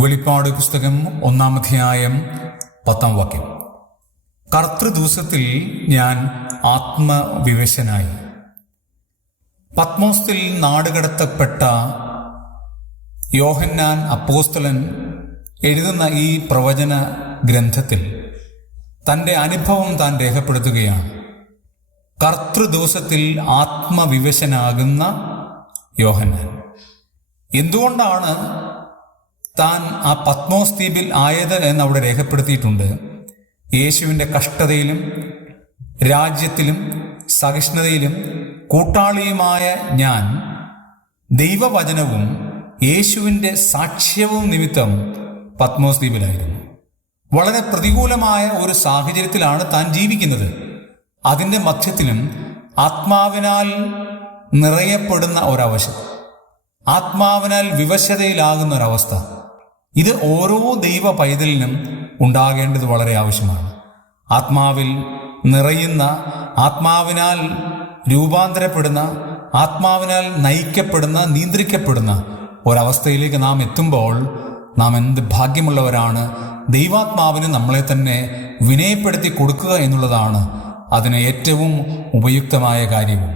വെളിപ്പാട് പുസ്തകം ഒന്നാമധ്യായം പത്താം വാക്യം. കർത്തൃദിവസത്തിൽ ഞാൻ ആത്മവിവശനായി. പത്മോസ്തിൽ നാടുകടത്തപ്പെട്ട യോഹന്നാൻ അപ്പോസ്തലൻ എഴുതുന്ന ഈ പ്രവചന ഗ്രന്ഥത്തിൽ തന്റെ അനുഭവം താൻ രേഖപ്പെടുത്തുകയാണ്. കർത്തൃദിവസത്തിൽ ആത്മവിവശനാകുന്ന യോഹന്നാൻ. എന്തുകൊണ്ടാണ് താൻ ആ പത്മോസ് ദ്വീപിൽ ആയത് എന്ന് അവിടെ രേഖപ്പെടുത്തിയിട്ടുണ്ട്. യേശുവിന്റെ കഷ്ടതയിലും രാജ്യത്തിലും സഹിഷ്ണുതയിലും കൂട്ടാളിയുമായ ഞാൻ ദൈവവചനവും യേശുവിന്റെ സാക്ഷ്യവും നിമിത്തം പത്മോസ് ദ്വീപിലായിരുന്നു വളരെ പ്രതികൂലമായ ഒരു സാഹചര്യത്തിലാണ് താൻ ജീവിക്കുന്നത്. അതിന്റെ മധ്യത്തിലും ആത്മാവിനാൽ നിറയപ്പെടുന്ന ഒരവശ ആത്മാവിനാൽ വിവശതയിലാകുന്ന ഒരവസ്ഥ. ഇത് ഓരോ ദൈവ പൈതലിനും ഉണ്ടാകേണ്ടത് വളരെ ആവശ്യമാണ്. ആത്മാവിൽ നിറയുന്ന ആത്മാവിനാൽ രൂപാന്തരപ്പെടുന്ന ആത്മാവിനാൽ നയിക്കപ്പെടുന്ന നിയന്ത്രിക്കപ്പെടുന്ന ഒരവസ്ഥയിലേക്ക് നാം എത്തുമ്പോൾ നാം എന്ത് ഭാഗ്യമുള്ളവരാണ്. ദൈവാത്മാവിന് നമ്മളെ തന്നെ വിനയപ്പെടുത്തി കൊടുക്കുക എന്നുള്ളതാണ് അതിന് ഏറ്റവും ഉപയുക്തമായ കാര്യവും.